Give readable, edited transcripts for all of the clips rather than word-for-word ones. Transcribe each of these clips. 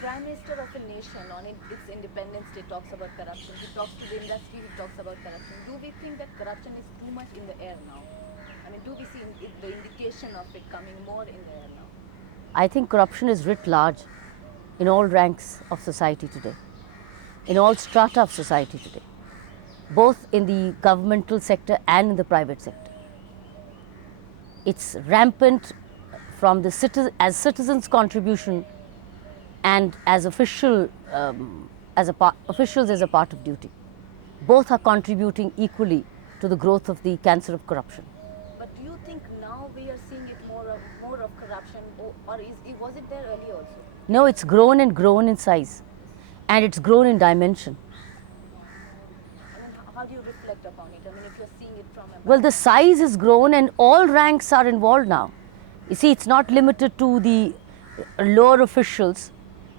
Prime Minister of a nation on its Independence Day talks about corruption. He talks to the industry, he talks about corruption. Do we think that corruption is too much in the air now? I mean, do we see the indication of it coming more in the air now? I think corruption is writ large in all ranks of society today, in all strata of society today, both in the governmental sector and in the private sector. It's rampant from the as citizens' contribution and as officials as a part of duty. Both are contributing equally to the growth of the cancer of corruption. But do you think now we are seeing it more of corruption, or was it there earlier also? No, it's grown and grown in size, and it's grown in dimension. I mean, how do you reflect upon it? I mean, if you're seeing it from above. Well, the size has grown and all ranks are involved now. You see, it's not limited to the lower officials.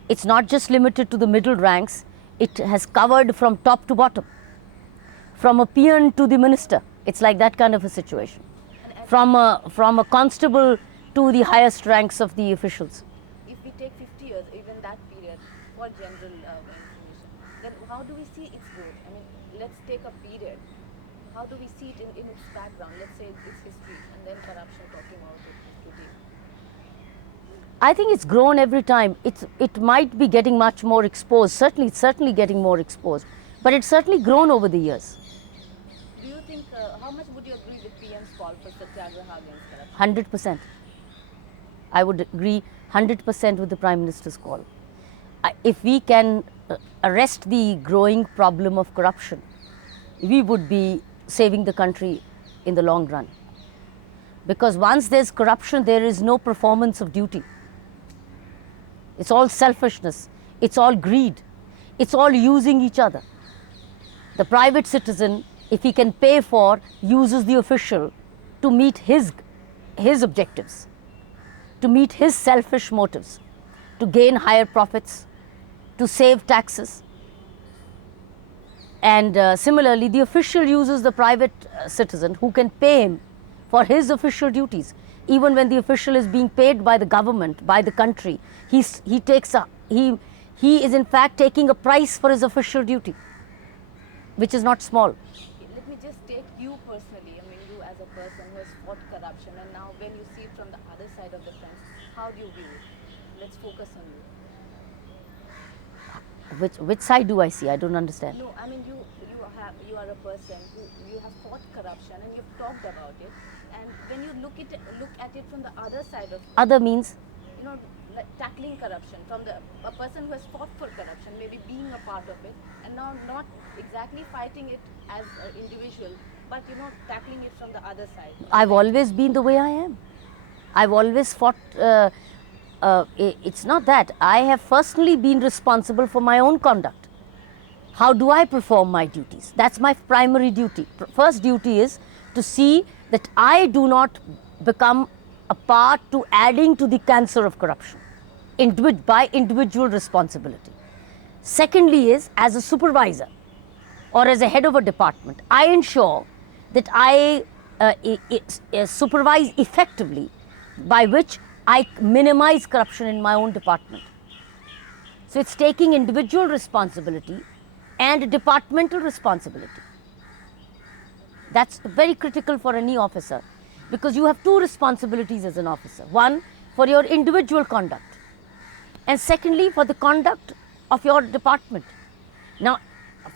It's not just limited to the middle ranks. It has covered from top to bottom, from a peon to the minister. It's like that kind of a situation. From a constable to the highest ranks of the officials. If we take 50 years, even that period, for general information, then how do we see its growth? I mean, let's take a period. How do we see it in its background? Let's say its history, and then corruption, talking about it today. I think it's grown every time. It might be getting much more exposed. It's certainly getting more exposed. But it's certainly grown over the years. Do you think, how much would you agree with PM's call for Satyagraha against corruption? 100%. I would agree 100% with the Prime Minister's call. If we can arrest the growing problem of corruption, we would be saving the country in the long run. Because once there's corruption, there is no performance of duty. It's all selfishness. It's all greed. It's all using each other. The private citizen, if he can pay for, uses the official to meet his objectives, to meet his selfish motives, to gain higher profits, to save taxes. And similarly, the official uses the private citizen who can pay him for his official duties. Even when the official is being paid by the government, by the country, he is in fact taking a price for his official duty, which is not small. Let me just take you personally. I mean, you as a person who has fought corruption, and now when you see it from the other side of the fence, how do you view it? Let's focus on you. Which side do I see? I don't understand. No, I mean you are a person who you have fought corruption and you've talked about it. And when you look at it from the other side of other means, you know, like tackling corruption from a person who has fought for corruption, maybe being a part of it, and now not exactly fighting it as an individual, but tackling it from the other side. I've always been the way I am. I've always fought. It's not that. I have personally been responsible for my own conduct. How do I perform my duties? That's my primary duty. First duty is to see that I do not become a part to adding to the cancer of corruption by individual responsibility. Secondly is, as a supervisor or as a head of a department, I ensure that I supervise effectively, by which I minimize corruption in my own department. So it's taking individual responsibility and departmental responsibility. That's very critical for any officer, because you have two responsibilities as an officer. One, for your individual conduct, and secondly, for the conduct of your department. Now,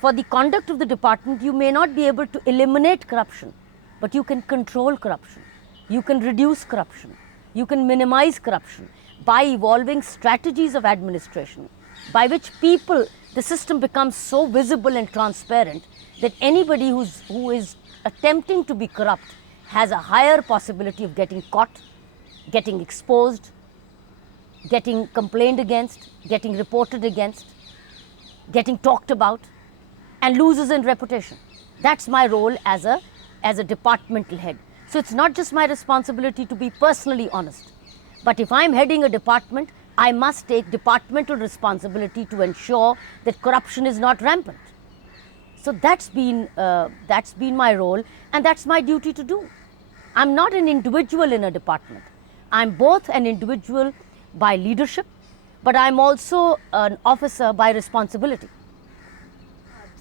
for the conduct of the department, you may not be able to eliminate corruption, but you can control corruption. You can reduce corruption. You can minimize corruption by evolving strategies of administration, by which the system becomes so visible and transparent that anybody who is attempting to be corrupt has a higher possibility of getting caught, getting exposed, getting complained against, getting reported against, getting talked about, and loses in reputation. That's my role as a departmental head. So it's not just my responsibility to be personally honest, but if I'm heading a department, I must take departmental responsibility to ensure that corruption is not rampant. So that's been my role, and that's my duty to do. I'm not an individual in a department. I'm both an individual by leadership, but I'm also an officer by responsibility.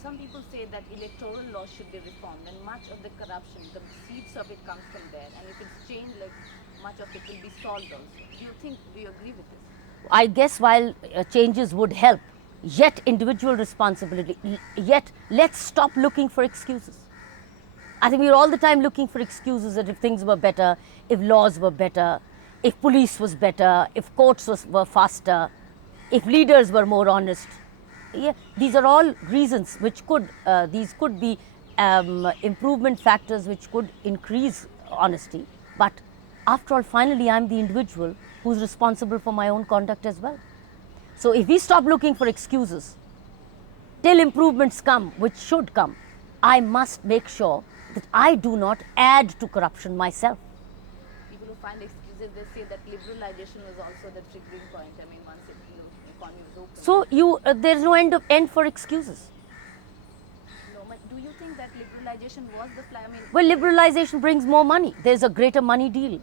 Some people say that electoral law should be reformed, and much of the corruption, the seeds of it comes from there, and if it's changed, like much of it will be solved also. Do you agree with this? I guess while changes would help, yet individual responsibility, yet let's stop looking for excuses. I think we're all the time looking for excuses that if things were better, if laws were better, if police was better, if courts were faster, if leaders were more honest. Yeah, these are all reasons which these could be improvement factors which could increase honesty. But after all, finally, I'm the individual who's responsible for my own conduct as well. So if we stop looking for excuses till improvements come, which should come, I must make sure that I do not add to corruption myself. People who find excuses, they say that liberalization was also the triggering point. I mean, once the economy was open. So there's no end for excuses. No, but do you think that liberalization was the plan? I mean, Well, liberalization brings more money. There's a greater money deal.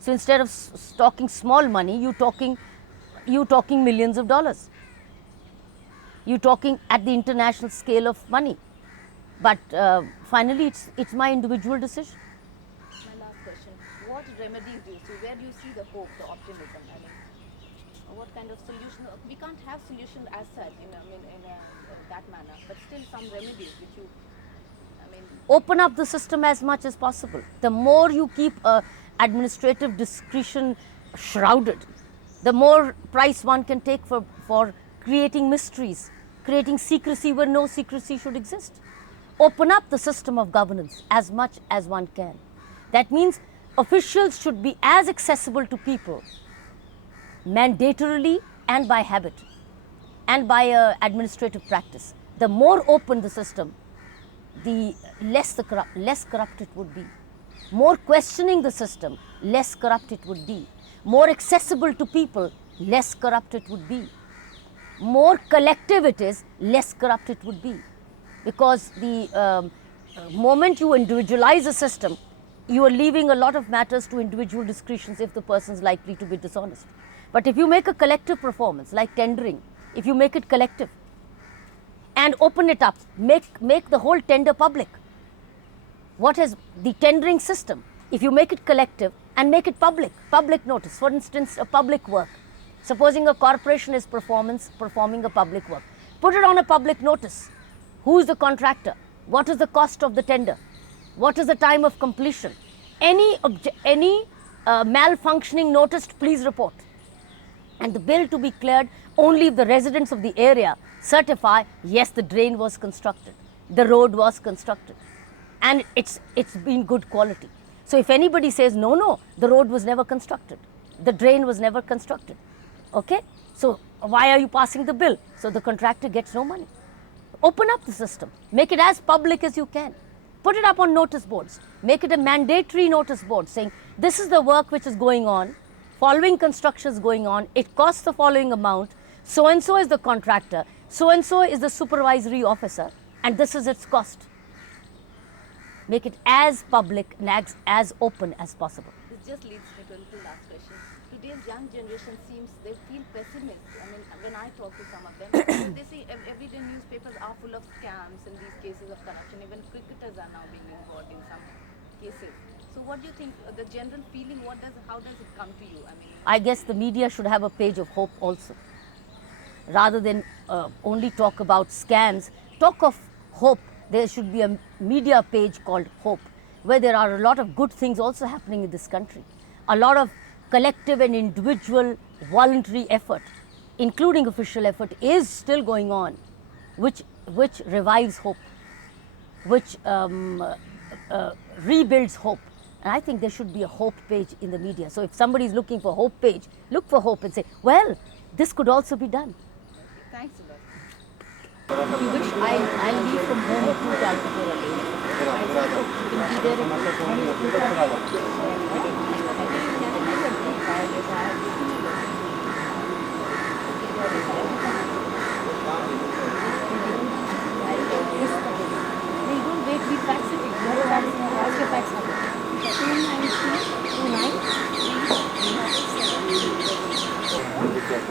So instead of talking small money, you're talking millions of dollars. You're talking at the international scale of money. But finally, it's my individual decision. my last question: what remedies do you see? Where do you see the hope, the optimism? I mean, what kind of solution? We can't have solution as such in that manner, but still some remedies which you. Open up the system as much as possible. The more you keep administrative discretion shrouded, the more price one can take for creating mysteries, creating secrecy where no secrecy should exist. Open up the system of governance as much as one can. That means officials should be as accessible to people mandatorily and by habit and by administrative practice. The more open the system, the less corrupt it would be. More questioning the system, less corrupt it would be. More accessible to people, less corrupt it would be. More collective it is, less corrupt it would be. Because the moment you individualize a system, you are leaving a lot of matters to individual discretions if the person is likely to be dishonest. But if you make a collective performance, like tendering, if you make it collective, and open it up, make the whole tender public. What is the tendering system? If you make it collective and make it public notice, for instance, a public work. Supposing a corporation is performing a public work, put it on a public notice. Who is the contractor? What is the cost of the tender? What is the time of completion? Any malfunctioning noticed, please report. And the bill to be cleared only if the residents of the area certify, yes, the drain was constructed, the road was constructed, and it's been good quality. So if anybody says, no, the road was never constructed, the drain was never constructed, okay? So why are you passing the bill? So the contractor gets no money. Open up the system, make it as public as you can. Put it up on notice boards, make it a mandatory notice board saying, this is the work which is going on, following construction is going on, it costs the following amount, so and so is the contractor, so and so is the supervisory officer, and this is its cost. Make it as public and as open as possible. This just leads me to a little last question. Today's young generation seems they feel pessimistic. I mean, when I talk to some of them, they say everyday newspapers are full of scams and these cases of corruption. Even cricketers are now being involved in some cases. So what do you think, the general feeling, how does it come to you? I mean, I guess the media should have a page of hope also. Rather than only talk about scams, talk of hope. There should be a media page called Hope, where there are a lot of good things also happening in this country. A lot of collective and individual voluntary effort, including official effort, is still going on, which revives hope, which rebuilds hope. And I think there should be a hope page in the media. So if somebody is looking for hope page, look for hope and say, well, this could also be done. thanks a lot. If you wish, I'll leave from home at 2 Calcutta Lane. You'll be there you don't wait, we fax it. What's your fax number? 293 29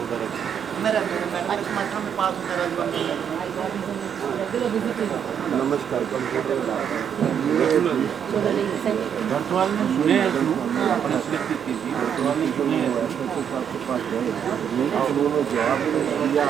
3 मेरा matric में पास होता रहा नमस्कार computer वर्तमान में सुने हैं अपने सिलेक्ट कीजिए वर्तमान में सुने हैं आपके पास गए उन्होंने जवाब नहीं दिया।